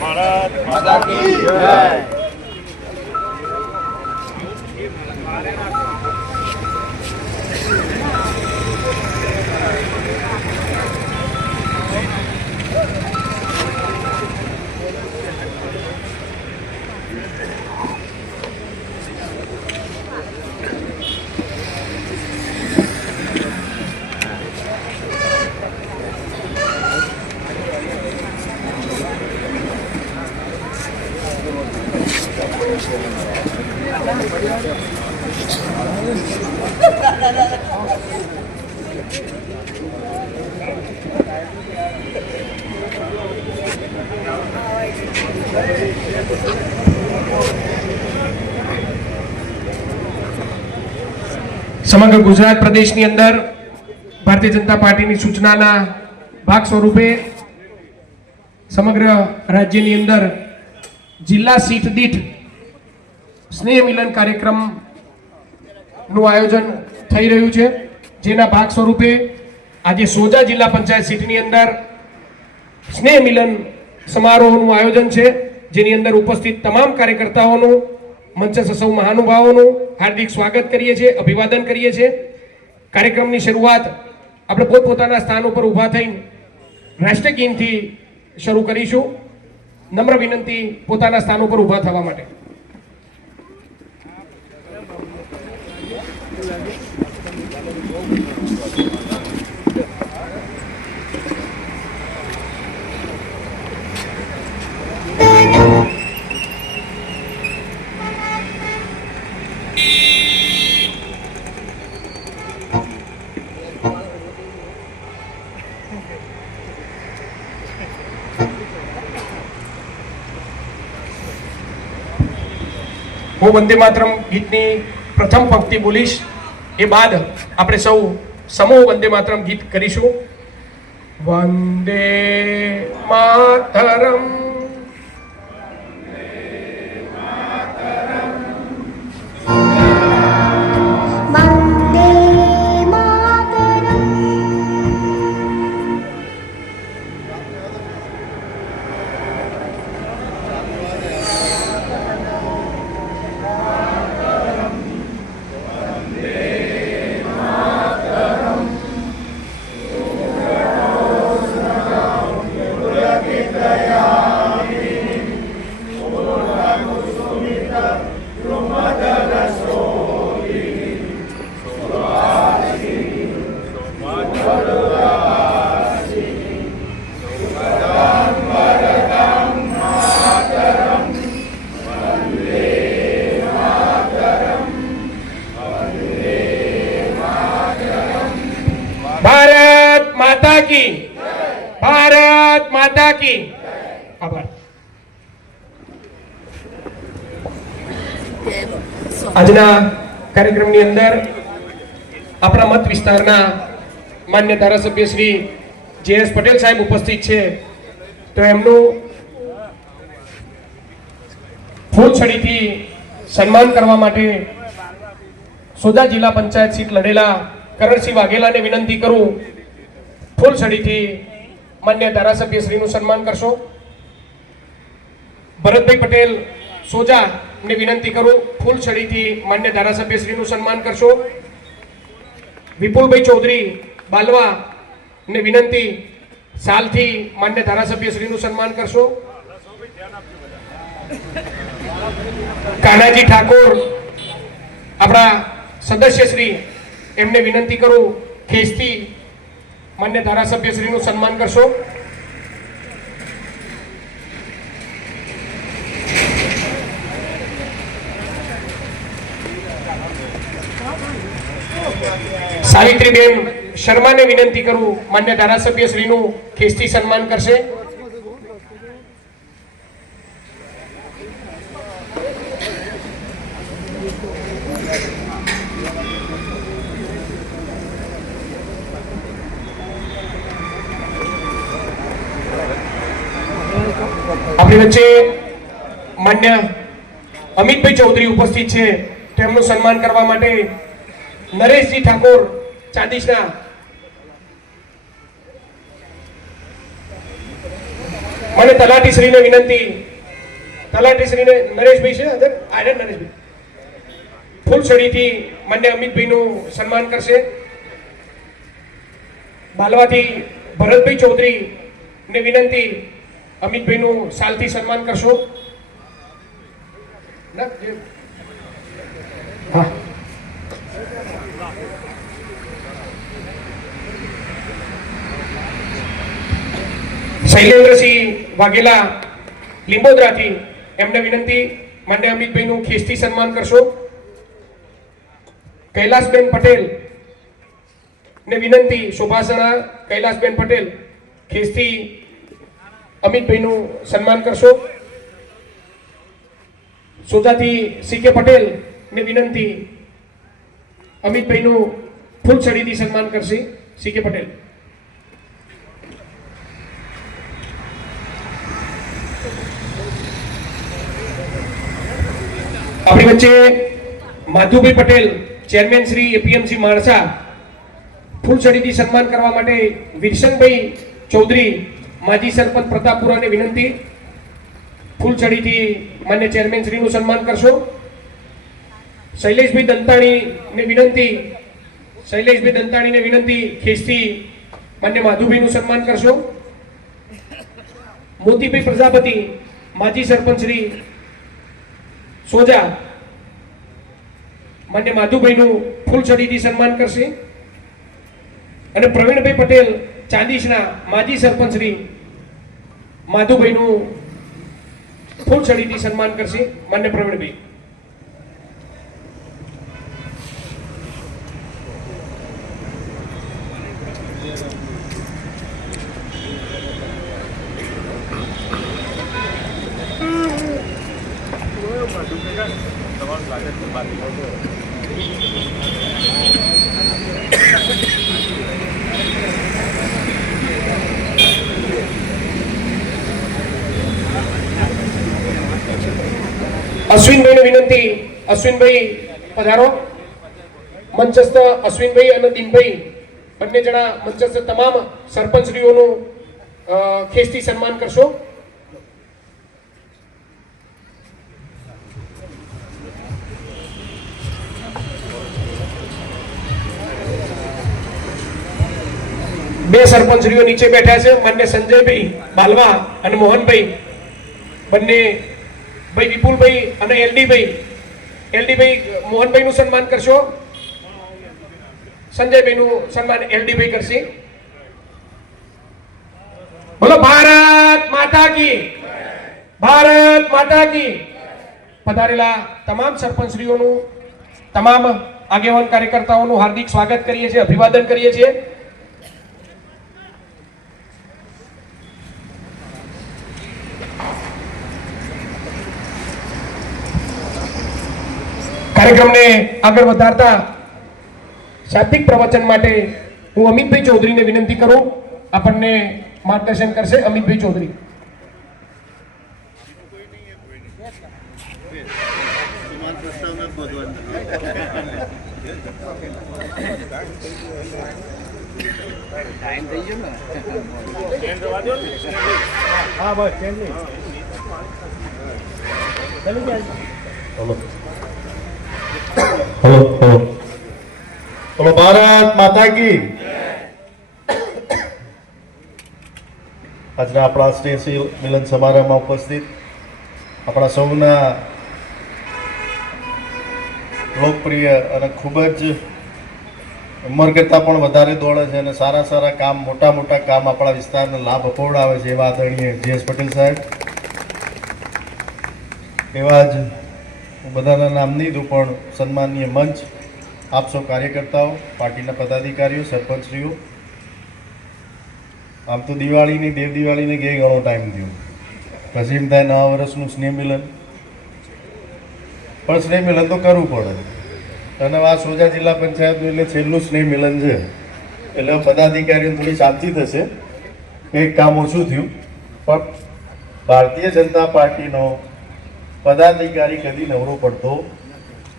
भारत माता की जय। સમગ્ર ગુજરાત પ્રદેશની અંદર ભારતીય જનતા પાર્ટીની સૂચનાના ભાગ સ્વરૂપે સમગ્ર રાજ્યની અંદર જિલ્લા સીટ દીઠ સ્નેહ મિલન કાર્યક્રમનું આયોજન થઈ રહ્યું છે, જેના ભાગ સ્વરૂપે આજે સોજા જિલ્લા પંચાયત સીટની અંદર સ્નેહ મિલન સમારોહનું આયોજન છે, જેની અંદર ઉપસ્થિત તમામ કાર્યકર્તાઓનું મંચસ્થ સૌ મહાનુભાવોનું હાર્દિક સ્વાગત કરીએ છીએ, અભિવાદન કરીએ છીએ। કાર્યક્રમની શરૂઆત આપણે પોતપોતાના સ્થાન ઉપર ઊભા થઈને રાષ્ટ્રગીતથી શરૂ કરીશું। નમ્ર વિનંતી પોતાના સ્થાન ઉપર ઊભા થવા માટે। હું વંદે માતરમ ગીતની પ્રથમ પંક્તિ બોલીશ, એ બાદ આપણે સૌ સમૂહ વંદે માતરમ ગીત કરીશું। વંદે માતરમ ભારત માતા કી, ભારત માતા કી। આભાર। આજના કાર્યક્રમની અંદર આપણા મત વિસ્તારના માન્ય ધારાસભ્ય શ્રી જે.એસ. પટેલ સાહેબ ઉપસ્થિત છે, તો એમનું ફૂલછડીથી સન્માન કરવા માટે સોજા જિલ્લા પંચાયત સીટ લડેલા કરણસિંહ વાઘેલાને વિનંતી કરું, ફૂલછડીથી માન્ય ધારાસભ્ય શ્રીનું સન્માન કરશો। ભરતભાઈ પટેલ સોજાને વિનંતી કરું, ફૂલછડીથી માન્ય ધારાસભ્ય શ્રીનું સન્માન કરશો। વિપુલભાઈ ચૌધરી બાલવા ને વિનંતી, સાલથી માન્ય ધારાસભ્ય શ્રીનું સન્માન કરશો। કાનાજી ઠાકોર આપણા સદસ્ય શ્રી, એમને વિનંતી કરું, ખેસથી માન્ય ધારાસભ્ય શ્રીનું સન્માન કરશો। સાવિત્રીબેન શર્માને વિનંતી કરું, માન્ય ધારાસભ્ય શ્રીનું ખેસથી સન્માન કરશે। આપણી વચ્ચે માન્ય અમિતભાઈ ચૌધરી ઉપસ્થિત છે, તેમનું સન્માન કરવા માટે નરેશજી ઠાકોર ચાંદીસના મને તલાટીશ્રીને વિનંતી, તલાટીશ્રીને નરેશભાઈ છે અંદર આયરન નરેશભાઈ ફૂલછડીથી માન્ય અમિતભાઈનું સન્માન કરશે. બાલવાથી ભરતભાઈ ચૌધરીને વિનંતી અમિતભાઈનું સાલથી સન્માન કરશો. હા, શૈલેન્દ્રસિંહ વાઘેલા લીંબોદરાથી એમને વિનંતી માન્ય અમિતભાઈનું ખેસથી સન્માન કરશો. કૈલાસબેન પટેલ ને વિનંતી શોભાસણા કૈલાસબેન પટેલ ખેસથી અમિતભાઈનું સન્માન કરશો. સોજાથી સીકે પટેલ ને વિનંતી અમિતભાઈનું ફૂલછડીથી સન્માન કરશે. સીકે પટેલ. આપણી વચ્ચે માધુભાઈ પટેલ ચેરમેન શ્રી એપીએમસી માણસા ફૂલછડીથી સન્માન કરવા માટે વિરસનભાઈ ચૌધરી માજી સરપંચ પ્રતાપપુરાને વિનંતી ફૂલછડીથી માન્ય ચેરમેન શ્રીનું સન્માન કરશો. શૈલેષભાઈ દંતાણીને વિનંતી, શૈલેષભાઈ દંતાણીને વિનંતી ખેસથી માન્ય માધુભાઈનું સન્માન કરશો. મોતીભાઈ પ્રજાપતિ માજી સરપંચ શ્રી સોજા માન્ય માધુભાઈનું ફૂલછડીથી સન્માન કરશે. અને પ્રવીણભાઈ પટેલ ચાંદીસના માજી સરપંચ શ્રી માધુભાઈનું ફૂલછડીથી સન્માન કરશે. માન્ય પ્રવીણભાઈ. અશ્વિનભાઈને વિનંતી, અશ્વિનભાઈ પધારો. મંચસ્થ અશ્વિનભાઈ અને દિનભાઈ બંને જણા મંચસ્થ તમામ સરપંચશ્રીઓનું ખેસથી સન્માન કરશો. બે સરપંચશ્રીઓ નીચે બેઠા છે. માન્ય સંજયભાઈ બાલવા અને મોહનભાઈ બંને ભાઈ વિપુલભાઈ અને એલડીભાઈ મોહનભાઈનું સન્માન કરશો. સંજયભાઈનું સન્માન એલડીભાઈ કરશે. બોલો ભારત માતા કી, ભારત માતા કી. પધારેલા તમામ સરપંચશ્રીઓનું, તમામ આગેવાન કાર્યકર્તાઓનું હાર્દિક સ્વાગત કરીએ છીએ, અભિવાદન કરીએ છીએ. કાર્યક્રમને આગળ વધારતા શાબ્દિક પ્રવચન માટે હું અમિતભાઈ ચૌધરીને વિનંતી કરું. આપણને માર્ગદર્શન કરશે અમિતભાઈ ચૌધરી. ટાઈમ થઈ ગયો ને. હા બસ ચેન્જ નહીં. ચાલી જાય. બોલો બોલો ભારત માતા કી. આજના આપણા સ્નેહ મિલન સમારોહમાં ઉપસ્થિત આપણા સૌના લોકપ્રિય અને ખૂબ જ ઉંમર કરતાં પણ વધારે દોડે છે અને સારા સારા કામ, મોટા મોટા કામ આપણા વિસ્તારને લાભ અપાવડાવે છે એવા આદરણીય જે.એસ. પટેલ સાહેબ. એવા જ બધાના નામ નહીં દઉં પણ સન્માનીય મંચ, આપ સૌ કાર્યકર્તાઓ, પાર્ટીના પદાધિકારીઓ, સરપંચશ્રીઓ. આમ તો દિવાળીની, દેવ દિવાળીને ગઈ ઘણો ટાઈમ થયો, પછી એમ થાય નવા વર્ષનું સ્નેહ મિલન, પણ સ્નેહ મિલન તો કરવું પડે. અને આ સોજા જિલ્લા પંચાયતનું એટલે છેલ્લું સ્નેહ મિલન છે, એટલે પદાધિકારીઓને થોડી શાંતિ થશે, એક કામ ઓછું થયું. પણ ભારતીય જનતા પાર્ટીનો પદાધિકારી કદી નવરો પડતો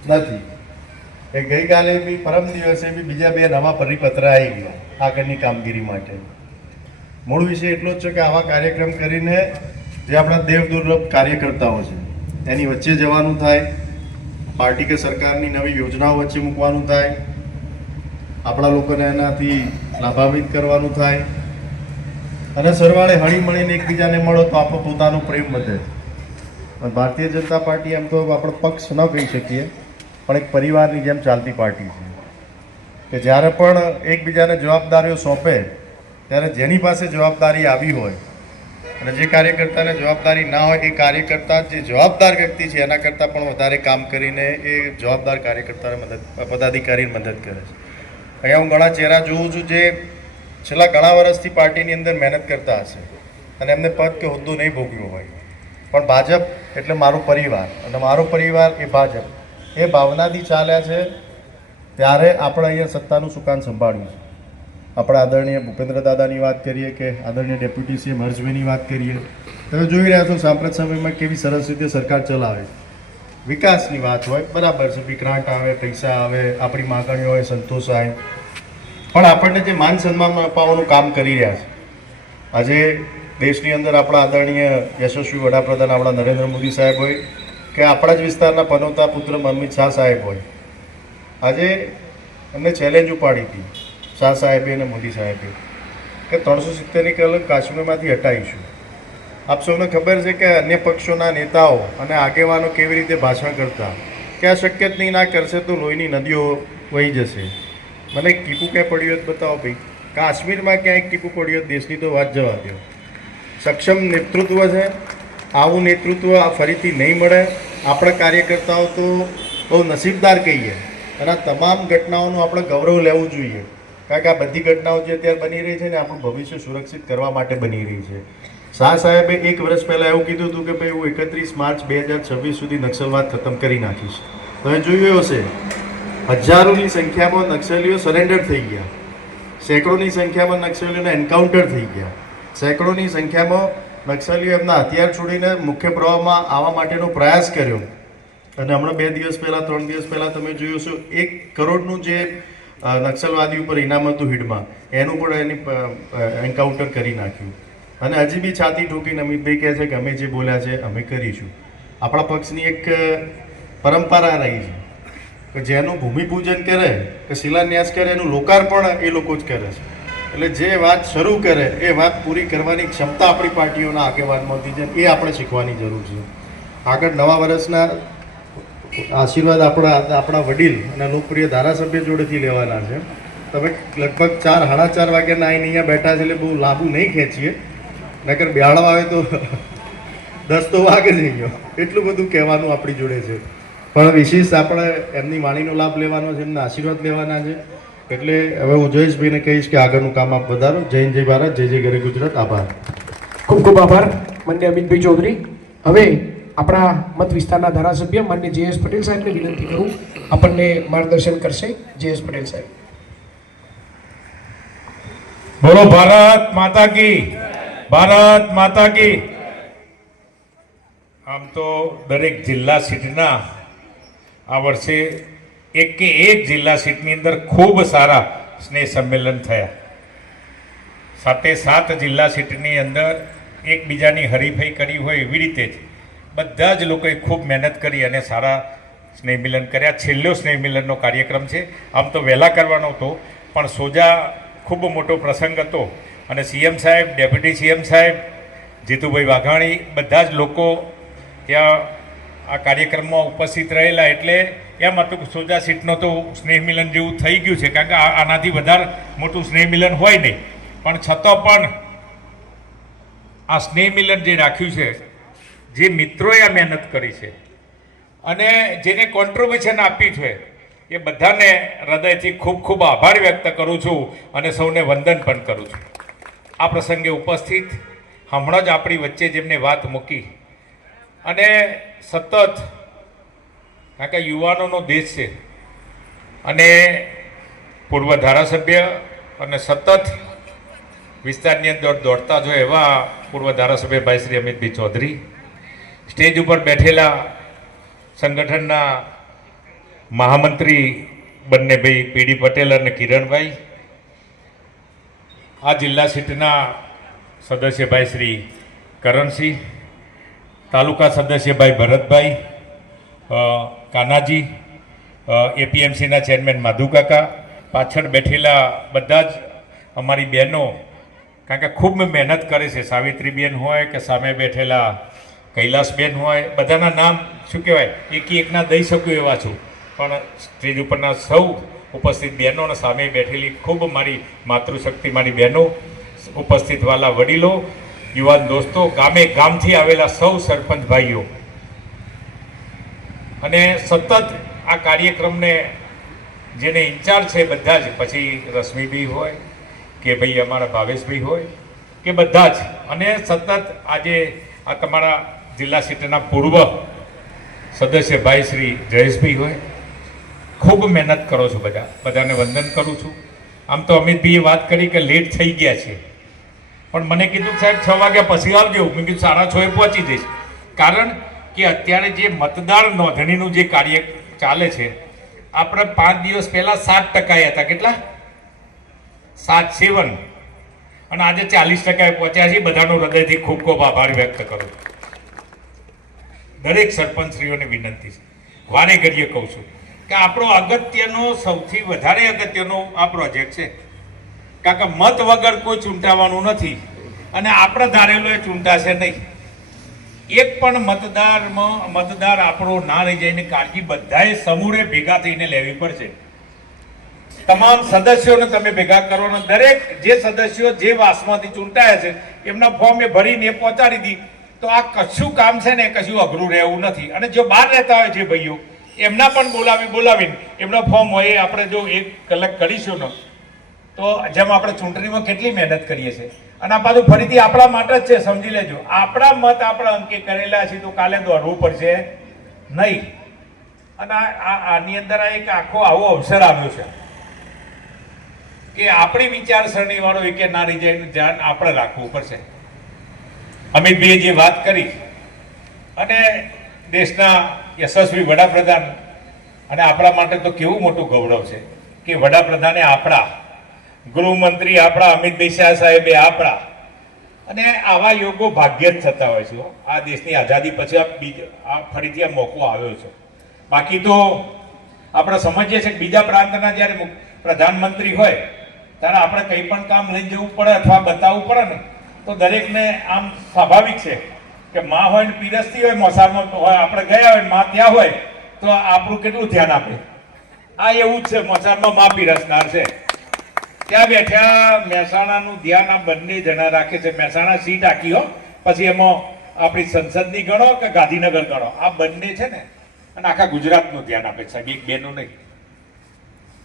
નથી. એ ગઈકાલે બી પરમ દિવસે બી બીજા 2 નવા પરિપત્ર આવી ગયા આગળની કામગીરી માટે. મૂળ વિષય એટલો જ છે કે આવા કાર્યક્રમ કરીને જે આપણા દેવ દુર્લભ કાર્યકર્તાઓ છે એની વચ્ચે જવાનું થાય, પાર્ટી કે સરકારની નવી યોજનાઓ વચ્ચે મૂકવાનું થાય, આપણા લોકોને એનાથી લાભાન્વિત કરવાનું થાય અને સરવાળે હળીમળીને એકબીજાને મળો તો આપણો પોતાનો પ્રેમ વધે. ભારતીય જનતા પાર્ટી એમ તો આપણો પક્ષ ન કહી શકીએ પણ એક પરિવારની જેમ ચાલતી પાર્ટી છે કે જ્યારે પણ એકબીજાને જવાબદારીઓ સોંપે ત્યારે જેની પાસે જવાબદારી આવી હોય અને જે કાર્યકર્તાને જવાબદારી ના હોય એ કાર્યકર્તા જે જવાબદાર વ્યક્તિ છે એના કરતાં પણ વધારે કામ કરીને એ જવાબદાર કાર્યકર્તાને પદાધિકારીને મદદ કરે છે. અહીંયા હું ઘણા ચહેરા જોઉં છું જે છેલ્લા ઘણા વર્ષથી પાર્ટીની અંદર મહેનત કરતા હશે અને એમને પદ કે હોદ્દો નહીં ભોગવ્યો હોય પણ ભાજપ એટલે મારો પરિવાર અને મારો પરિવાર એ ભાજપ એ ભાવનાથી ચાલ્યા છે. ત્યારે આપણે અહીંયા સત્તાનું સુકાન સંભાળ્યું છે. આપણે આદરણીય ભૂપેન્દ્ર દાદાની વાત કરીએ કે આદરણીય ડેપ્યુટી સીએમ હર્ષભાઈની વાત કરીએ, તમે જોઈ રહ્યા છો સાંપ્રત સમયમાં કેવી સરસ રીતે સરકાર ચલાવે. વિકાસની વાત હોય બરાબર છે, બી ગ્રાન્ટ આવે, પૈસા આવે, આપણી માગણીઓ હોય સંતોષાય, પણ આપણને જે માન સન્માન અપાવવાનું કામ કરી રહ્યા છે. આજે દેશની અંદર આપણા આદરણીય યશસ્વી વડાપ્રધાન આપણા નરેન્દ્ર મોદી સાહેબ હોય કે આપણા જ વિસ્તારના પનોતા પુત્ર અમિત શાહ સાહેબ હોય, આજે એમને ચેલેન્જ ઉપાડી હતી શાહ સાહેબે અને મોદી સાહેબે કે 370ની કલમ કાશ્મીરમાંથી હટાવીશું. આપ સૌને ખબર છે કે અન્ય પક્ષોના નેતાઓ અને આગેવાનો કેવી રીતે ભાષણ કરતા કે આ શક્ય જ નહીં, ના કરશે તો લોહીની નદીઓ વહી જશે. મને એક ટીપું ક્યાં પડ્યું જ બતાવો ભાઈ, કાશ્મીરમાં ક્યાં એક ટીપું પડ્યું દેશની તો વાત જવા દો. સક્ષમ નેતૃત્વ છે, આવું નેતૃત્વ આ ફરીથી નહીં મળે. આપણા કાર્યકર્તાઓ તો બહુ નસીબદાર કહીએ અને આ તમામ ઘટનાઓનું આપણે ગૌરવ લેવું જોઈએ કારણ કે આ બધી ઘટનાઓ જે અત્યારે બની રહી છે ને આપણું ભવિષ્ય સુરક્ષિત કરવા માટે બની રહી છે. શાહ સાહેબે 1 વર્ષ પહેલાં એવું કીધું હતું કે ભાઈ હું 31 માર્ચ 2026 સુધી નક્સલવાદ ખતમ કરી નાખીશ. તમે જોયું હશે હજારોની સંખ્યામાં નક્સલીઓ સરેન્ડર થઈ ગયા, સેંકડોની સંખ્યામાં નક્સલીઓના એન્કાઉન્ટર થઈ ગયા, સેંકડોની સંખ્યામાં નક્સલીઓ એમના હથિયાર છોડીને મુખ્ય પ્રવાહમાં આવવા માટેનો પ્રયાસ કર્યો. અને હમણાં 2 દિવસ પહેલાં 3 દિવસ પહેલાં તમે જોયું છો 1 કરોડનું જે નક્સલવાદી ઉપર ઇનામ હતું હીડમાં એનું પણ એની એન્કાઉન્ટર કરી નાખ્યું. અને હજી બી છાતી ઠોકીને અમિતભાઈ કહે છે કે અમે જે બોલ્યા છે અમે કરીશું. આપણા પક્ષની એક પરંપરા રહી છે કે જેનું ભૂમિપૂજન કરે કે શિલાન્યાસ કરે એનું લોકાર્પણ એ લોકો જ કરે છે. એટલે જે વાત શરૂ કરે એ વાત પૂરી કરવાની ક્ષમતા આપણી પાર્ટીઓના આગેવાનમાંથી છે, એ આપણે શીખવાની જરૂર છે. આગળ નવા વર્ષના આશીર્વાદ આપણા વડીલ અને લોકપ્રિય ધારાસભ્ય જોડેથી લેવાના છે. તમે લગભગ 4-4:30 વાગ્યાના આવીને અહીંયા બેઠા છે એટલે બહુ લાંબુ નહીં ખેંચીએ, નકર બેહાડવા આવે તો 10 તો વાગે જ ગયો. એટલું બધું કહેવાનું આપણી જોડે છે, પણ વિશેષ આપણે એમની વાણીનો લાભ લેવાનો છે, એમના આશીર્વાદ લેવાના છે. એટલે હવે હું જયેશભાઈને કહીશ કે આગળનું કામ આપ વધારો. જય હિન્દ, જય ભારત, જય જય ગરવી ગુજરાત. આભાર. ખૂબ ખૂબ આભાર માન્ય અમિતભાઈ ચૌધરી. હવે આપણા મત વિસ્તારના ધારાસભ્ય માન્ય JS પટેલ સાહેબને વિનંતી કરું આપણને માર્ગદર્શન કરશે. JS પટેલ સાહેબ. બોલો ભારત માતા કી, ભારત માતા કી. આમ તો દરેક જિલ્લા સીટના આ વર્ષે એક જિલ્લા સીટની અંદર ખૂબ સારા સ્નેહ સંમેલન થયા. 7 જિલ્લા સીટની અંદર એકબીજાની હરીફાઈ કરી હોય એવી રીતે જ બધા જ લોકોએ ખૂબ મહેનત કરી અને સારા સ્નેહ મિલન કર્યા. છેલ્લો સ્નેહ મિલનનો કાર્યક્રમ છે. આમ તો વહેલા કરવાનો હતો પણ સોજા ખૂબ મોટો પ્રસંગ હતો અને CM સાહેબ, ડેપ્યુટી CM સાહેબ, જીતુભાઈ વાઘાણી બધા જ લોકો ત્યાં આ કાર્યક્રમમાં ઉપસ્થિત રહેલા. એટલે એમ હતું કે સોજા સીટનો તો સ્નેહ મિલન જેવું થઈ ગયું છે કારણ કે આનાથી વધારે મોટું સ્નેહ મિલન હોય નહીં, પણ છતાં પણ આ સ્નેહ મિલન જે રાખ્યું છે, જે મિત્રોએ આ મહેનત કરી છે અને જેને કોન્ટ્રીબ્યુશન આપી છે એ બધાને હૃદયથી ખૂબ ખૂબ આભાર વ્યક્ત કરું છું અને સૌને વંદન પણ કરું છું. આ પ્રસંગે ઉપસ્થિત હમણાં જ આપણી વચ્ચે જેમને વાત મૂકી અને સતત, કારણ કે યુવાનોનો દેશ છે અને પૂર્વ ધારાસભ્ય અને સતત વિસ્તારની અંદર દોડતા જો એવા પૂર્વ ધારાસભ્ય ભાઈ શ્રી અમિતભાઈ ચૌધરી, સ્ટેજ ઉપર બેઠેલા સંગઠનના મહામંત્રી બંને ભાઈ પીડી પટેલ અને કિરણભાઈ, આ જિલ્લા સીટના સદસ્યભાઈ શ્રી કરણસિંહ, તાલુકા સદસ્યભાઈ ભરતભાઈ, કાનાજી, એપીએમસીના ચેરમેન માધુકાકા, પાછળ બેઠેલા બધા જ અમારી બહેનો, કારણ કે ખૂબ મહેનત કરે છે, સાવિત્રીબેન હોય કે સામે બેઠેલા કૈલાસબેન હોય, બધાના નામ શું કહેવાય એકના દઈ શકું એવા છું, પણ સ્ટેજ ઉપરના સૌ ઉપસ્થિત બહેનો અને સામે બેઠેલી ખૂબ મારી માતૃશક્તિ મારી બહેનો, ઉપસ્થિત વાલા વડીલો, યુવાન દોસ્તો, ગામે ગામથી આવેલા સૌ સરપંચ ભાઈઓ, અને સતત આ કાર્યક્રમને જેને ઇન્ચાર્જ છે બધા જ, પછી રશ્મિભાઈ હોય કે ભાઈ અમારા ભાવેશભાઈ હોય કે બધા જ, અને સતત આજે આ તમારા જિલ્લા સીટના પૂર્વ સદસ્ય ભાઈ શ્રી જયેશભાઈ હોય, ખૂબ મહેનત કરો છો બધાને વંદન કરું છું. આમ તો અમિતભાઈએ વાત કરી કે લેટ થઈ ગયા છે, પણ મને કીધું સાહેબ 6 વાગ્યા પછી આવજો. મેં કીધું 6:30 પહોંચી જઈશ, કારણ કે અત્યારે જે મતદાર નોંધણીનું જે કાર્ય ચાલે છે, આપણે 5 દિવસ પહેલા 7% હતા, કેટલા 7 અને આજે 40% પહોંચ્યા છે. બધાનો હૃદયથી ખૂબ ખૂબ આભાર વ્યક્ત કરું. દરેક સરપંચશ્રીઓને વિનંતી છે, વારે ઘડીએ કહું છું કે આપણો અગત્યનો સૌથી વધારે અગત્યનો આ પ્રોજેક્ટ છે, કારણ કે મત વગર કોઈ ચૂંટાવાનું નથી અને આપણે ધારેલો એ ચૂંટાશે નહીં. એક પણ મતદાર આપણો ના રહી જાય એની કાળજી બધાએ સમૂહે ભેગા થઈને લેવી પડશે. તમામ સદસ્યોને તમે ભેગા કરો ને દરેક જે સદસ્યો જે વાસમાંથી ચૂંટાયા છે એમના ફોર્મ એ ભરીને પહોંચાડી દી, તો આ કશું કામ છે ને કશું અઘરું રહેવું નથી. અને જો બહાર રહેતા હોય છે ભાઈઓ, એમના પણ બોલાવીને એમના ફોર્મ હોય એ આપણે જો 1 કલાક કરીશું ને, તો જેમ આપણે ચૂંટણીમાં કેટલી મહેનત કરીએ છીએ, અને આ પાછું ફરીથી આપણા માટે જ છે, સમજી લેજો. આપણા મત આપણા અંકે કરેલા છે, તો કાલે દોડવું પડશે નહીં. અને આની અંદર એક આખો આવો અવસર આવ્યો છે કે આપણી વિચારસરણી વાળો એકે ના રહી જાય એનું ધ્યાન આપણે રાખવું પડશે. અમિતભાઈએ જે વાત કરી, અને દેશના યશસ્વી વડાપ્રધાન, અને આપણા માટે તો કેવું મોટું ગૌરવ છે કે વડાપ્રધાને આપણા, ગૃહમંત્રી આપણા, અમિતભાઈ શાહ સાહેબે આપણા, અને આવા યોગો ભાગ્ય જ થતા હોય છે. આ દેશની આઝાદી પછી આ ફરીથી આ મોકો આવ્યો છે. બાકી તો આપણે સમજીએ છીએ કે બીજા પ્રાંતના જ્યારે પ્રધાનમંત્રી હોય ત્યારે આપણે કંઈ પણ કામ લઈ જવું પડે અથવા બતાવવું પડે ને, તો દરેકને આમ સ્વાભાવિક છે કે માં હોય ને પીરસતી હોય, મોસાળમાં હોય, આપણે ગયા હોય માં ત્યાં હોય તો આપણું કેટલું ધ્યાન આપે. આ એવું જ છે, મોસાળમાં માં પીરસનાર છે, ત્યાં બેઠા મહેસાણાનું ધ્યાન આ બંને જણા રાખે છે. મહેસાણા સીટ આખી હો, પછી એમાં આપણી સંસદની ગણો કે ગાંધીનગર ગણો, આ બંને છે ને, અને આખા ગુજરાતનું ધ્યાન આપે છે સાહેબ, એક બેનું નહીં.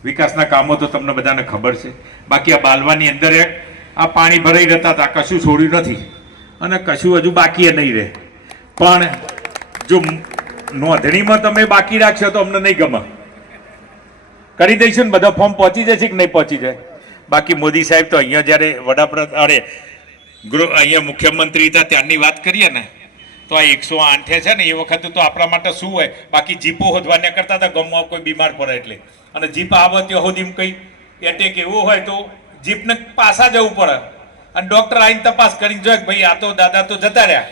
વિકાસના કામો તો તમને બધાને ખબર છે. બાકી આ બાલવાની અંદર આ પાણી ભરાઈ રહેતા હતા, કશું છોડ્યું નથી અને કશું હજુ બાકી નહીં રહે. પણ જો નોંધણીમાં તમે બાકી રાખશો તો અમને નહીં ગમે. કરી દઈશું ને, બધા ફોર્મ પહોંચી જશે કે નહીં પહોંચી જાય. બાકી મોદી સાહેબ તો અહીંયા જ્યારે વડાપ્રધાન અહીંયા મુખ્યમંત્રી હતા ત્યારની વાત કરીએ ને, તો આ 108 છે ને એ વખતે તો આપણા માટે શું હોય, બાકી જીપો હોદવાને કરતા હતા ગામમાં કોઈ બીમાર પડે એટલે. અને જીપ આવે ત્યાં સુધી કંઈ એટેક એવો હોય તો જીપને પાછા જવું પડે, અને ડોક્ટર આવીને તપાસ કરીને જોયે કે ભાઈ આ તો દાદા તો જતા રહ્યા.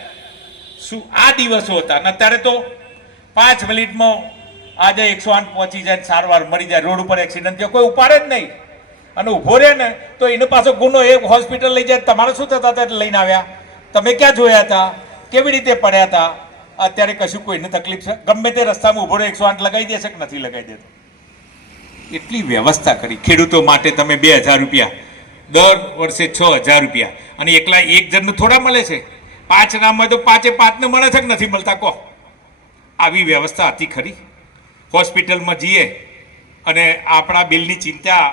શું આ દિવસો હતા. અને અત્યારે તો 5 મિનિટમાં આજે 108 પહોંચી જાય, સારવાર મળી જાય. રોડ ઉપર એક્સિડન્ટ થયો કોઈ ઉપાડે જ નહીં, અને ઊભો રહે ને તો એનો પાછો ગુનો, એક હોસ્પિટલ લઈ જાય. તમારે શું થતા હતા એટલે લઈને આવ્યા, તમે ક્યાં જોયા હતા, કેવી રીતે પડ્યા હતા. અત્યારે કશું કોઈને તકલીફ છે, ગમે તે રસ્તામાં ઊભો રહે 108 લગાવી દેશે કે નથી લગાવી દેતો. એટલી વ્યવસ્થા કરી ખેડૂતો માટે. તમે 2000 રૂપિયા દર વર્ષે 6000 રૂપિયા, અને એકલા એક જણનું થોડા મળે છે, 5 નામ હોય તો 5 ને મળે છે કે નથી મળતા કહો. આવી વ્યવસ્થા હતી ખરી. હોસ્પિટલમાં જઈએ અને આપણા બિલની ચિંતા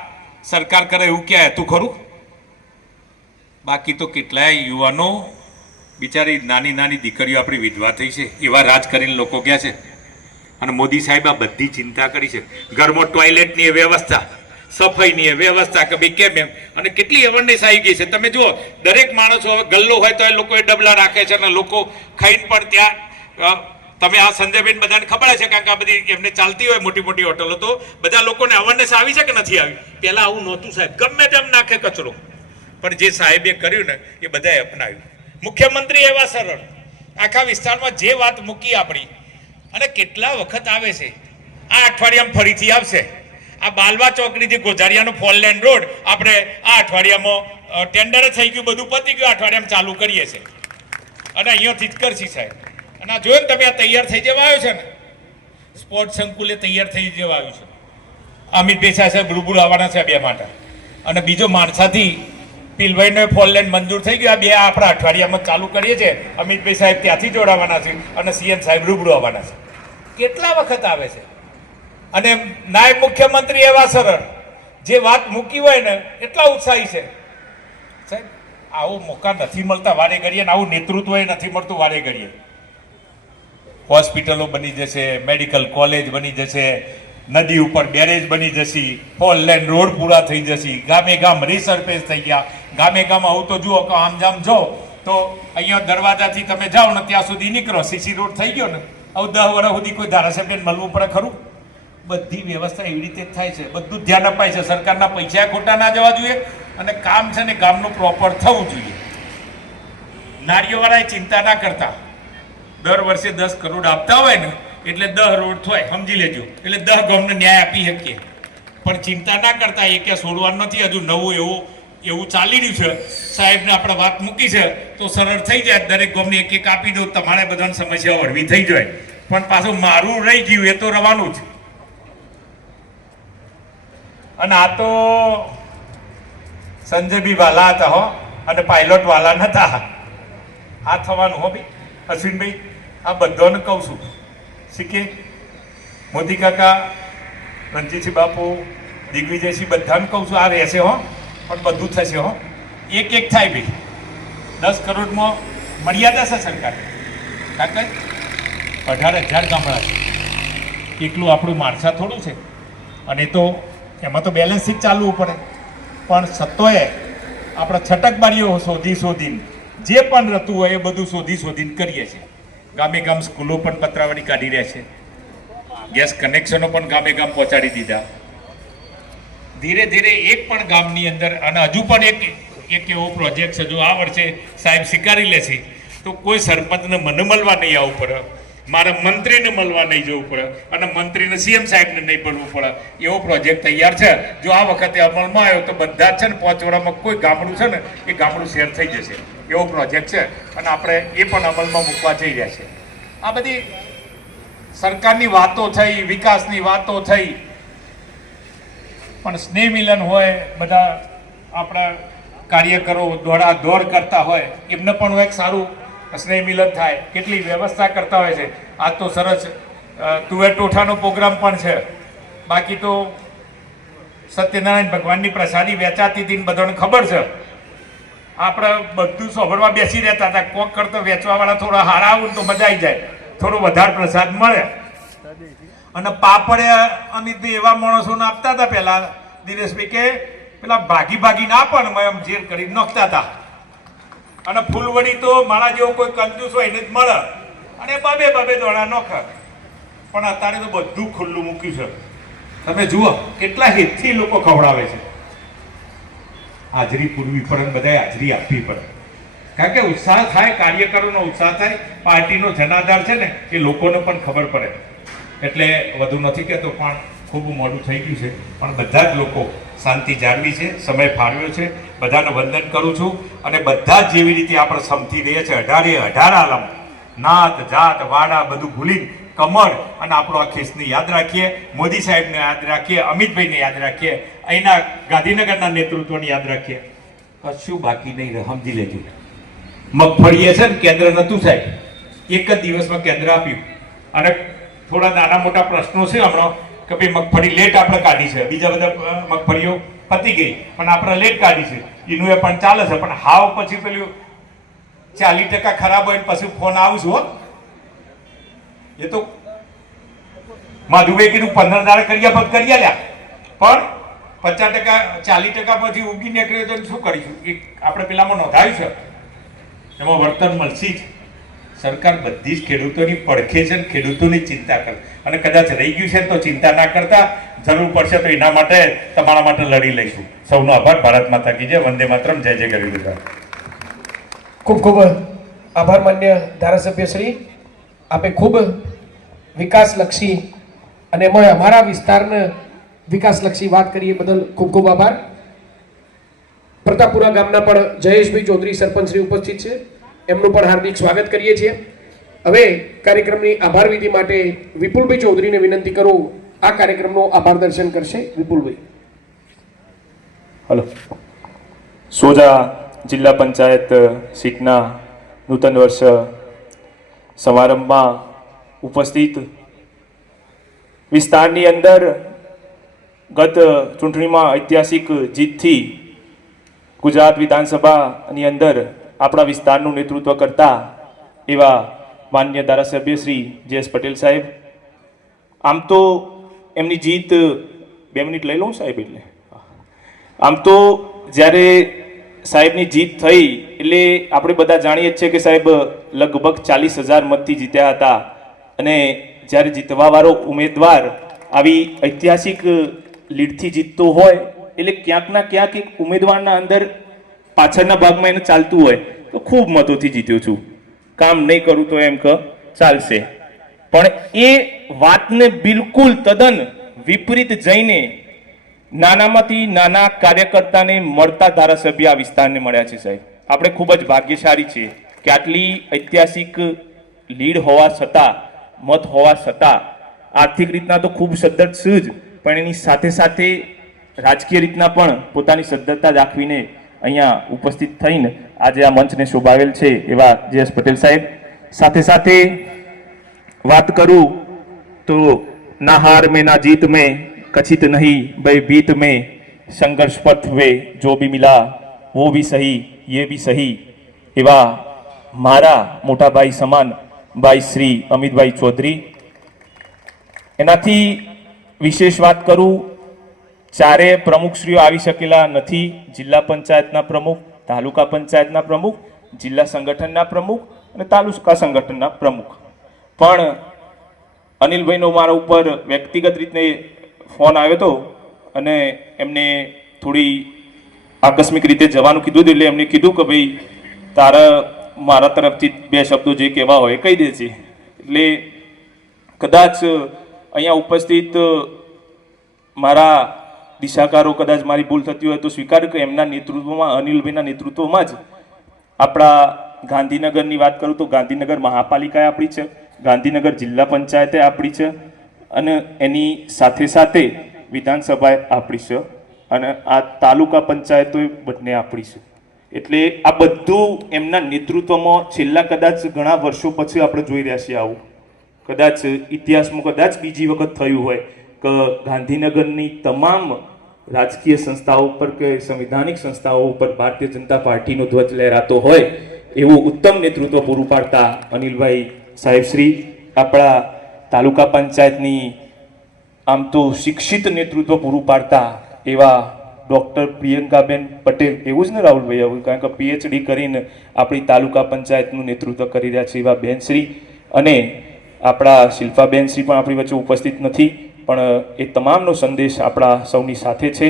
સરકાર કરે એવું ક્યાં હતું ખરું. બાકી તો કેટલાય યુવાનો બિચારી નાની નાની દીકરીઓ આપણી વિધવા થઈ છે, એવા રાજ કરીને લોકો ગયા છે. અને મોદી સાહેબ આ બધી ચિંતા કરી છે. ઘરમાં ટોયલેટની વ્યવસ્થા, સફાઈની વ્યવસ્થા, કે ભાઈ કેમ એમ. અને કેટલી અવેરનેસ આવી ગઈ છે. તમે જુઓ, દરેક માણસો હવે ગલ્લો હોય તો એ લોકો ડબલા રાખે છે, અને લોકો ખાઈને પણ ત્યાં તમે આ સંજયબેન બધાને ખબર છે, કારણ કે આ બધી એમને ચાલતી હોય મોટી મોટી હોટલો, તો બધા લોકોને અવેરનેસ આવી છે કે નથી આવી? પહેલા આવું નહોતું સાહેબ, ગમે તેમ નાખે કચરો, પણ જે સાહેબે કર્યું ને એ બધાએ અપનાવ્યું. મુખ્યમંત્રી એવા સરળ, આખા વિસ્તારમાં જે વાત મૂકી આપણી, અને કેટલા વખત આવે છે. આ અઠવાડિયામાં ફરીથી આવશે. આ બાલવા ચોકડીથી ગોઝારિયાનો ફોર લેન રોડ આપણે આ અઠવાડિયામાં ટેન્ડર થઈ ગયું, બધું પતી ગયું, અઠવાડિયામાં ચાલુ કરીએ છીએ અને અહીંયાથી જ કરશી સાહેબ. અને આ જોયું ને તમે, આ તૈયાર થઈ જવા આવ્યો છે ને, સ્પોર્ટ સંકુલે તૈયાર થઈ જવા આવ્યું છે. અમિતભાઈ સાહેબ રૂબરૂ આવવાના છે 2 માટે, અને બીજો માણસાથી પિલભાઈનો ફોર લેન મંજૂર થઈ ગયો. આ 2 આપણા અઠવાડિયામાં ચાલુ કરીએ છીએ. અમિતભાઈ સાહેબ ત્યાંથી જોડાવાના છે અને સીએમ સાહેબ રૂબરૂ આવવાના છે. કેટલા વખત આવે છે. અને નાયબ મુખ્યમંત્રી એવા સરળ, જે વાત મૂકી હોય ને એટલા ઉત્સાહી છે સાહેબ. આવો મોકા નથી મળતા વારે ઘડીએ, ને આવું નેતૃત્વ નથી મળતું વારે ઘડીએ. હોસ્પિટલો બની જશે, મેડિકલ કોલેજ બની જશે, નદી ઉપર બેરેજ બની જશે, ફોર લેન રોડ પૂરા થઈ જશે, ગામે ગામ રિસર્ફેસ થઈ ગયા. ગામે ગામ આવું તો જુઓ કે આમ જામ જો તો અહીંયા દરવાજાથી તમે જાઓ ને ત્યાં સુધી નીકળો, સીસી રોડ થઈ ગયો ને. આવું 10 વર્ષ સુધી કોઈ ધારાસભ્યને મળવું પડે ખરું? બધી વ્યવસ્થા એવી રીતે જ થાય છે, બધું ધ્યાન અપાય છે. સરકારના પૈસા ખોટા ના જવા જોઈએ, અને કામ છે ને ગામનું પ્રોપર થવું જોઈએ. નારીઓવાળાએ ચિંતા ના કરતા, દર વર્ષે 10 કરોડ આપતા હોય ને એટલે 10 રોડ થાય, સમજી લેજો. એટલે 10 ગામને ન્યાય આપી શકીએ, પણ ચિંતા ના કરતા. એ કે છોડવાનું નથી, હજુ નવું એવું ચાલી રહ્યું છે. સાહેબને આપણે વાત મૂકી છે તો સરળ થઈ જાય, દરેક ગામને એક આપી દો, તમારે બધાની સમસ્યા હળવી થઈ જાય. પણ પાછું મારું રહી ગયું એ તો રહેવાનું જ. અને આ તો સંજયભાઈ વાલા હતા હો, અને પાયલોટ વાલા નતા. આ થવાનું હો ભાઈ. અશ્વિનભાઈ, આ બધાને કહું છું, શીખે મોદી કાકા, રણજીતસિંહ બાપુ, દિગ્વિજયસિંહ, બધાને કહું છું આ રહેશે હો, પણ બધું થશે હો. એક થાય ભાઈ. 10 કરોડમાં મર્યાદા છે સરકાર. કાકા 18,000 ગામડા છે, એકલું આપણું માણસા થોડું છે. અને તો એમાં તો બેલેન્સથી જ ચાલવું પડે. પણ સત્તોએ આપણે છટકબારીઓ શોધીને જે પણ રહેતું હોય એ બધું શોધીને કરીએ છીએ. ગામે ગામ સ્કૂલો પણ પતરાવાળી કાઢી રહ્યા છે, ગેસ કનેક્શનો પણ ગામે ગામ પહોંચાડી દીધા. ધીરે ધીરે એક પણ ગામની અંદર, અને હજુ પણ એક એવો પ્રોજેક્ટ છે, જો આ વર્ષે સાહેબ સ્વીકારી લે છે તો કોઈ સરપંચને મને મળવા નહીં આવવું પડે, મારા મંત્રીને મળવા નહીં જવું પડે, અને મંત્રીને સીએમ સાહેબને નહીં મળવું પડે. એવો પ્રોજેક્ટ તૈયાર છે. જો આ વખતે અમલમાં આવ્યો તો બધા છે ને 5 વર્ષમાં કોઈ ગામડું છે ને એ ગામડું શેર થઈ જશે. એવો પ્રોજેક્ટ છે, અને આપણે એ પણ અમલમાં મૂકવા જઈ રહ્યા છે. આ બધી સરકારની વાતો થઈ, વિકાસની વાતો થઈ, પણ સ્નેહ મિલન હોય, બધા આપણા કાર્યકરો દોડ કરતા હોય, એમને પણ એક સારું સ્નેહ મિલન થાય, કેટલી વ્યવસ્થા કરતા હોય છે. આજ તો સરસ તુવેર ટોઠાનો પ્રોગ્રામ પણ છે. બાકી તો સત્યનારાયણ ભગવાનની પ્રસાદી વેચાતી હતી, બધાને ખબર છે. આપણે બધું સાંભળવા બેસી રહેતા હતા. કોક કરતો વેચવાવાળા થોડા હારા આવું તો મજા આવી જાય, થોડો વધારે પ્રસાદ મળે. અને પાપડે અમિતભાઈ એવા માણસોને આપતા હતા પહેલા, દિનેશભાઈ, કે પેલા ભાગી ના પણ એમ ઝેર કરી નાખતા હતા. અને ફૂલવડી તો મારા જેવો કોઈ કંજૂસ હોય એને જ મળે, અને બબે દોડા નોખે. પણ અત્યારે તો બધું ખુલ્લું મૂક્યું છે. તમે જુઓ કેટલા હિતથી લોકો ખવડાવે છે. હાજરી પૂરવી પડે, બધાએ હાજરી આપવી પડે, કારણ કે ઉત્સાહ થાય, કાર્યકરોનો ઉત્સાહ થાય, પાર્ટીનો જનાધાર છે ને એ લોકોને પણ ખબર પડે. એટલે વધુ નથી કહેતો, પણ ખૂબ મોડું થઈ ગયું છે. પણ બધા જ લોકો શાંતિ જાળવી છે, સમય ફાળવ્યો છે. બધાને વંદન કરું છું. અને બધા જ જેવી રીતે આપણે સમથી રહ્યા છે, 18 આલમ, નાત જાત વાડા બધું ભૂલી કમળ અને આપણો આ ખેસને યાદ રાખીએ, મોદી સાહેબને યાદ રાખીએ, અમિતભાઈને યાદ રાખીએ, અહીંના ગાંધીનગરના નેતૃત્વને યાદ રાખીએ. કશું બાકી નહીં રહે, સમજી લેજો. મગફળીએ છે ને કેન્દ્ર નહોતું સાહેબ, એક જ દિવસમાં કેન્દ્ર આપ્યું. અને થોડા નાના મોટા પ્રશ્નો છે હમણાં કે ભાઈ મગફળી લેટ આપણે કાઢી છે, બીજા બધા મગફળીઓ પતી ગઈ પણ આપણે લેટ કાઢી છે, એનું એ પણ ચાલે છે. પણ હાવ પછી પેલું 40% ખરાબ હોય પછી ફોન આવશું હો. એ તો માધુભાઈ કીધું 15 દાડા કર્યા પગ કરી લ્યા, પણ 50% 40% પછી ઉગી નીકળ્યો તો શું કરીશું? આપણે પેલામાં નોંધાયું છે, એમાં વર્તન મળશે જ. સરકાર બધી જ ખેડૂતોની પડખે છે ને ખેડૂતોની ચિંતા કરે, અને કદાચ રહી ગયું છે તો ચિંતા ના કરતા, જરૂર પડશે તો એના માટે તમારા માટે લડી લઈશું. સૌનો આભાર. ભારત માતા કી જય. વંદે માતરમ. જય જય ગરીબ ગુજરાત. ખૂબ ખૂબ આભાર માન્ય ધારાસભ્ય શ્રી. આપે ખૂબ વિકાસલક્ષી અને એમાં અમારા વિસ્તારને વિકાસલક્ષી વાત કરીએ બદલ ખૂબ ખૂબ આભાર. પ્રતાપપુરા ગામના પણ જયેશભાઈ ચૌધરી સરપંચ શ્રી ઉપસ્થિત છે, એમનું પણ હાર્દિક સ્વાગત કરીએ છીએ. હવે કાર્યક્રમની આભાર વિધિ માટે વિપુલભાઈ ચૌધરીને વિનંતી કરું, આ કાર્યક્રમનો આભાર દર્શન કરશે. વિપુલભાઈ. હલો. સોજા જિલ્લા પંચાયત સીટના નૂતન વર્ષ સમારંભમાં ઉપસ્થિત વિસ્તારની અંદર ગત ચૂંટણીમાં ઐતિહાસિક જીતથી ગુજરાત વિધાનસભાની અંદર આપણા વિસ્તારનું નેતૃત્વ કરતા એવા માન્ય ધારાસભ્ય શ્રી જે.એસ. પટેલ સાહેબ. આમ તો એમની જીત 2 મિનિટ લઈ લઉં સાહેબ. એટલે આમ તો જ્યારે સાહેબની જીત થઈ એટલે આપણે બધા જાણીએ જ છે કે સાહેબ લગભગ 40,000 મતથી જીત્યા હતા, અને જ્યારે જીતવાવાળો ઉમેદવાર આવી ઐતિહાસિક લીડથી જીતતો હોય એટલે ક્યાંક ના ક્યાંક એક ઉમેદવારના અંદર પાછળના ભાગમાં એને ચાલતું હોય તો ખૂબ મતોથી જીત્યો છું, કામ નહીં કરું તો એમ કે ચાલશે. પણ એ વાતને બિલકુલ તદ્દન વિપરીત જઈને નાનામાંથી નાના કાર્યકર્તાને મળતા ધારાસભ્ય આ વિસ્તારને મળ્યા છે સાહેબ. આપણે ખૂબ જ ભાગ્યશાળી છીએ કે આટલી ઐતિહાસિક લીડ હોવા છતાં, મત હોવા છતાં, આર્થિક રીતના તો ખૂબ સદ્ધર છે જ, પણ એની સાથે સાથે રાજકીય રીતના પણ પોતાની સદ્ધરતા દાખવીને અહીંયા ઉપસ્થિત થઈને આજે આ મંચને શોભાવેલ છે એવા જે.એસ. પટેલ સાહેબ. સાથે સાથે વાત કરું તો ના હાર મેં ના જીત મેં कचित नहीं भय बीत में संघर्ष पथ वे जो भी मिला वो भी सही ये भी सही एवा मारा मोटा भाई समान भाई श्री अमितभाई चौधरी. एनाथी विशेष बात करूं, चारे प्रमुखश्रीओ आवी शकेला नथी. जिल्ला पंचायतना प्रमुख, तालुका पंचायतना प्रमुख, जिल्ला संगठनना प्रमुख અને તાલુકા સંગઠનના પ્રમુખ. પણ અનિલભાઈનો મારા ઉપર વ્યક્તિગત રીતે ફોન આવ્યો હતો અને એમને થોડી આકસ્મિક રીતે જવાનું કીધું હતું, એટલે એમને કીધું કે ભાઈ તારે મારા તરફથી 2 શબ્દો જે કહેવા હોય કહી દેજે. એટલે કદાચ અહીંયા ઉપસ્થિત મારા દિશાકારો કદાચ મારી ભૂલ થતી હોય તો સ્વીકાર્યું કે એમના નેતૃત્વમાં, અનિલભાઈના નેતૃત્વમાં જ આપણા ગાંધીનગરની વાત કરું તો ગાંધીનગર મહાપાલિકા આપણી છે, ગાંધીનગર જિલ્લા પંચાયતે આપણી છે, અને એની સાથે સાથે વિધાનસભા આપણી છે, અને આ તાલુકા પંચાયતો બંને આપણી છે. એટલે આ બધું એમના નેતૃત્વમાં છેલ્લા કદાચ ઘણા વર્ષો પછી આપણે જોઈ રહ્યા છીએ. આવું કદાચ ઇતિહાસમાં કદાચ બીજી વખત થયું હોય કે ગાંધીનગરની તમામ રાજકીય સંસ્થાઓ પર કે સંવિધાનિક સંસ્થાઓ ઉપર ભારતીય જનતા પાર્ટીનો ધ્વજ લહેરાતો હોય એવું ઉત્તમ નેતૃત્વ પૂરું પાડતા અનિલભાઈ સાહેબશ્રી. આપણા તાલુકા પંચાયતની આમ તો શિક્ષિત નેતૃત્વ પૂરું પાડતા એવા ડૉક્ટર પ્રિયંકાબેન પટેલ. એવું જ ને રાહુલભાઈ? આવું, કારણ કે PhD કરીને આપણી તાલુકા પંચાયતનું નેતૃત્વ કરી રહ્યા છે એવા બેનશ્રી. અને આપણા શિલ્પાબેનશ્રી પણ આપણી વચ્ચે ઉપસ્થિત નથી, પણ એ તમામનો સંદેશ આપણા સૌની સાથે છે.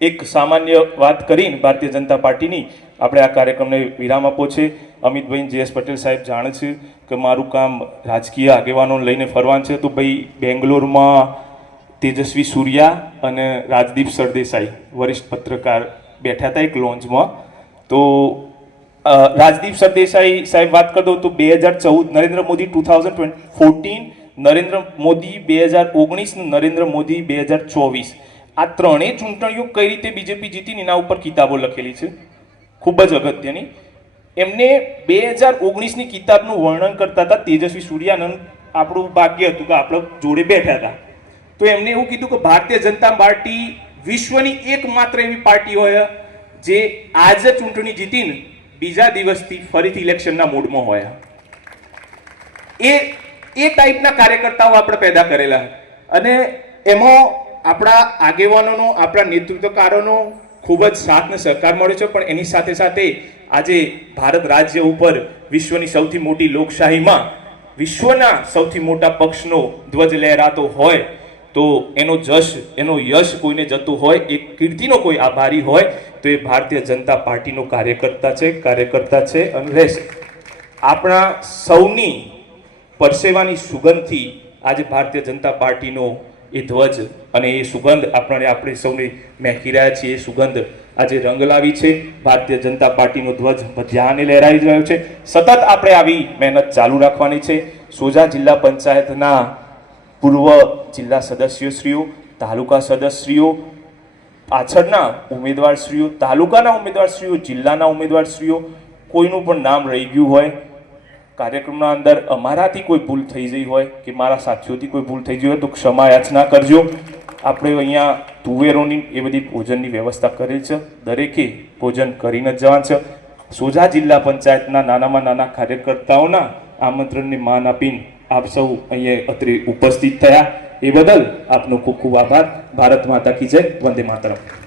એક સામાન્ય વાત કરીને ભારતીય જનતા પાર્ટીની આપણે આ કાર્યક્રમને વિરામ આપવો છે. અમિતભાઈ જે.એસ. પટેલ સાહેબ જાણે છે કે મારું કામ રાજકીય આગેવાનો લઈને ફરવાનું છે, તો ભાઈ બેંગ્લોરમાં તેજસ્વી સૂર્યા અને રાજદીપ સરદેસાઈ વરિષ્ઠ પત્રકાર બેઠા હતા એક લોન્જમાં. તો રાજદીપ સરદેસાઈ સાહેબ વાત કરતો તો 2014 નરેન્દ્ર મોદી 2014, નરેન્દ્ર મોદી 2019, નરેન્દ્ર મોદી 2024, આ ત્રણેય ચૂંટણીઓ કઈ રીતે બીજેપી જીતીને એના ઉપર કિતાબો લખેલી છે, ખૂબ જ અગત્યની. એમને 2019ની કિતાબનું વર્ણન કરતા હતા તેજસ્વી સૂર્યાનંદ. આપણું ભાગ્ય હતું કે આપણે જોડે બેઠા હતા. તો એમને એવું કીધું કે ભારતીય જનતા પાર્ટી વિશ્વની એકમાત્ર એવી પાર્ટી હોય જે આજે ચૂંટણી જીતીને બીજા દિવસથી ફરીથી ઇલેક્શનના મૂડમાં હોય. એ ટાઈપના કાર્યકર્તાઓ આપણે પેદા કરેલા, અને એમાં આપણા આગેવાનોનો, આપણા નેતૃત્વકારોનો ખૂબ જ સાથ ને સહકાર મળ્યો છે, પણ એની સાથે સાથે આજે ભારત રાજ્ય ઉપર વિશ્વની સૌથી મોટી લોકશાહીમાં વિશ્વના સૌથી મોટા પક્ષનો ધ્વજ લહેરાતો હોય તો એનો જશ, એનો યશ કોઈને જતું હોય, એ કીર્તિનો કોઈ આભારી હોય તો એ ભારતીય જનતા પાર્ટીનો કાર્યકર્તા છે અને રહેશે. આપણા સૌની પરસેવાની સુગંધથી આજે ભારતીય જનતા પાર્ટીનો એ ધ્વજ અને એ સુગંધ આપણે સૌને મહેકી રહ્યા છીએ. એ સુગંધ આજે રંગ લાવી છે. ભારતીય જનતા પાર્ટીનો ધ્વજ ધ્યાને લહેરાઈ રહ્યો છે. સતત આપણે આવી મહેનત ચાલુ રાખવાની છે. સોજા જિલ્લા પંચાયતના પૂર્વ જિલ્લા સદસ્યશ્રીઓ, તાલુકા સદસ્યશ્રીઓ, પાછળના ઉમેદવારશ્રીઓ, તાલુકાના ઉમેદવારશ્રીઓ, જિલ્લાના ઉમેદવારશ્રીઓ, કોઈનું પણ નામ રહી ગયું હોય, કાર્યક્રમના અંદર અમારાથી કોઈ ભૂલ થઈ ગઈ હોય કે મારા સાથીઓથી કોઈ ભૂલ થઈ ગઈ હોય તો ક્ષમા યાચના કરજો. આપણે અહીંયા તુવેરોની એ બધી ભોજનની વ્યવસ્થા કરેલ છે. દરેકે ભોજન કરીને જ જવાનું છે. સોજા જિલ્લા પંચાયતના નાનામાં નાના કાર્યકર્તાઓના આમંત્રણને માન આપીને આપ સૌ અહીંયા અત્રે ઉપસ્થિત થયા એ બદલ આપનો ખૂબ ખૂબ આભાર. ભારત માતા કી જય. વંદે માતરમ.